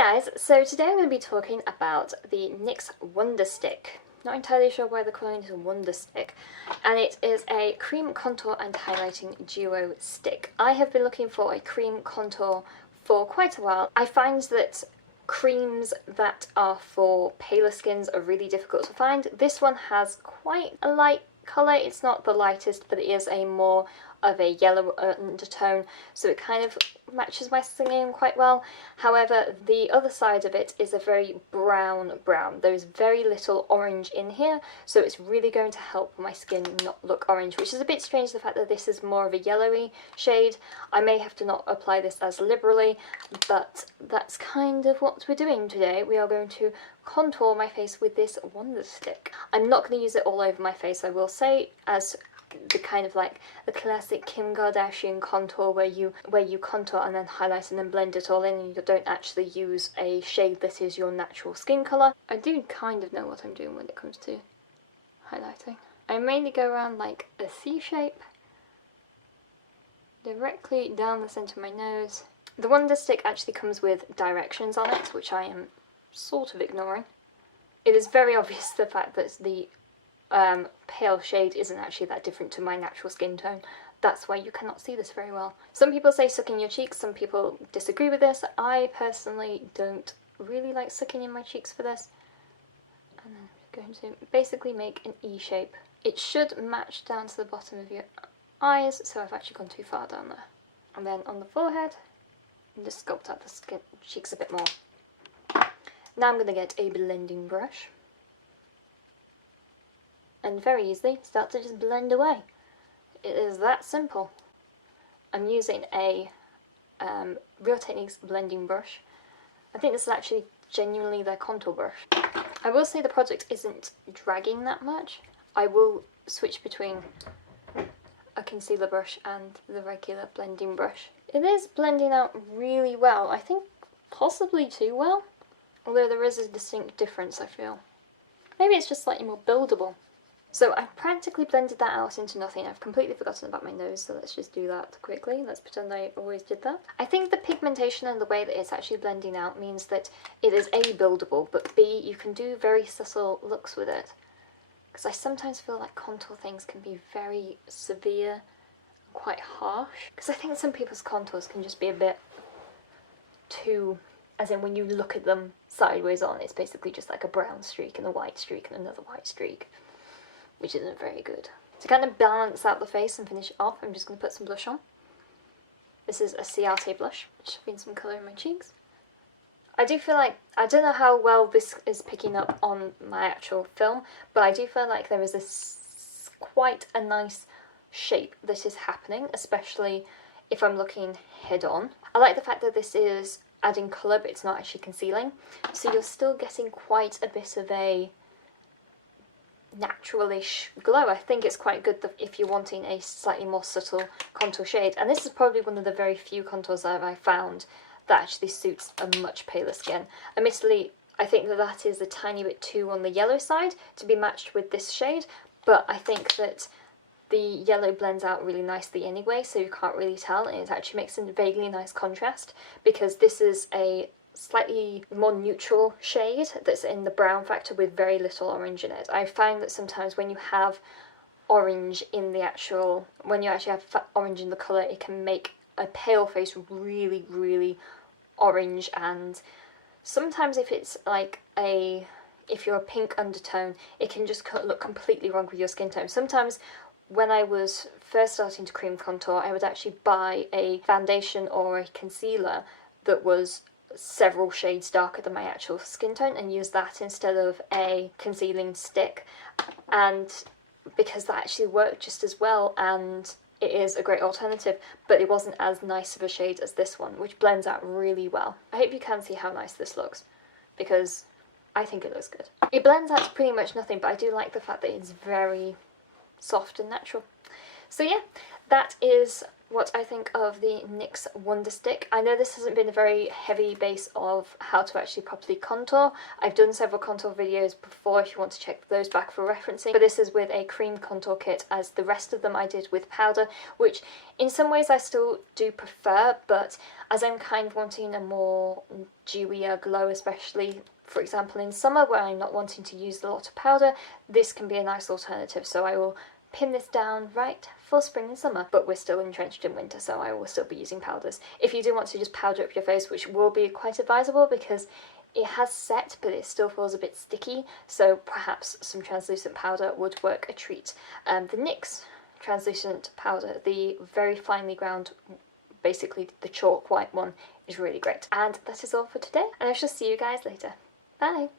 guys, so today I'm going to be talking about the NYX Wonder Stick. Not entirely sure why they're calling it a Wonder Stick. And it is a cream contour and highlighting duo stick. I have been looking for a cream contour for quite a while. I find that creams that are for paler skins are really difficult to find. This one has quite a light colour. It's not the lightest, but it is a more of a yellow undertone, so it kind of matches my skin quite well. However, the other side of it is a very brown. There's very little orange in here, so it's really going to help my skin not look orange, which is a bit strange, the fact that this is more of a yellowy shade. I may have to not apply this as liberally, but that's kind of what we're doing today. We are going to contour my face with this Wonder Stick. I'm not going to use it all over my face, I will say, as the kind of like the classic Kim Kardashian contour where you contour and then highlight and then blend it all in, and you don't actually use a shade that is your natural skin colour. I do kind of know what I'm doing when it comes to highlighting. I mainly go around like a C shape, directly down the centre of my nose. The Wonder Stick actually comes with directions on it, which I am sort of ignoring. It is very obvious the fact that the pale shade isn't actually that different to my natural skin tone. That's why you cannot see this very well. Some people say suck in your cheeks, some people disagree with this. I personally don't really like sucking in my cheeks for this. And then I'm going to basically make an E shape. It should match down to the bottom of your eyes, so I've actually gone too far down there. And then on the forehead, and just sculpt out the cheeks a bit more. Now I'm going to get a blending brush. And very easily start to just blend away. It is that simple. I'm using a Real Techniques blending brush. I think this is actually genuinely their contour brush. I will say the product isn't dragging that much. I will switch between a concealer brush and the regular blending brush. It is blending out really well. I think possibly too well, although there is a distinct difference, I feel. Maybe it's just slightly more buildable. So I've practically blended that out into nothing. I've completely forgotten about my nose, so let's just do that quickly. Let's pretend I always did that. I think the pigmentation and the way that it's actually blending out means that it is A, buildable, but B, you can do very subtle looks with it. Because I sometimes feel like contour things can be very severe and quite harsh. Because I think some people's contours can just be a bit too, as in when you look at them sideways on, it's basically just like a brown streak and a white streak and another white streak, which isn't very good. To kind of balance out the face and finish it off, I'm just going to put some blush on. This is a Ciate blush, which brings some colour in my cheeks. I do feel like, I don't know how well this is picking up on my actual film, but I do feel like there is this quite a nice shape that is happening, especially if I'm looking head on. I like the fact that this is adding colour, but it's not actually concealing, so you're still getting quite a bit of a naturalish glow. I think it's quite good if you're wanting a slightly more subtle contour shade, and this is probably one of the very few contours that I found that actually suits a much paler skin. Admittedly, I think that is a tiny bit too on the yellow side to be matched with this shade, but I think that the yellow blends out really nicely anyway, so you can't really tell, and it actually makes a vaguely nice contrast, because this is a slightly more neutral shade that's in the brown factor with very little orange in it. I find that sometimes when you have orange in the actual, when you actually have orange in the colour, it can make a pale face really, really orange, and sometimes if it's like if you're a pink undertone, it can just look completely wrong with your skin tone. Sometimes when I was first starting to cream contour, I would actually buy a foundation or a concealer that was several shades darker than my actual skin tone and use that instead of a concealing stick, and because that actually worked just as well and it is a great alternative, but it wasn't as nice of a shade as this one, which blends out really well. I hope you can see how nice this looks, because I think it looks good. It blends out to pretty much nothing, but I do like the fact that it's very soft and natural. So yeah, that is what I think of the NYX Wonder Stick. I know this hasn't been a very heavy base of how to actually properly contour. I've done several contour videos before if you want to check those back for referencing, but this is with a cream contour kit, as the rest of them I did with powder, which in some ways I still do prefer, but as I'm kind of wanting a more dewier glow, especially for example in summer where I'm not wanting to use a lot of powder, this can be a nice alternative. So I will pin this down right for spring and summer, but we're still entrenched in winter, so I will still be using powders. If you do want to just powder up your face, which will be quite advisable because it has set but it still feels a bit sticky, so perhaps some translucent powder would work a treat. The NYX translucent powder, the very finely ground, basically the chalk white one, is really great. And that is all for today, and I shall see you guys later. Bye!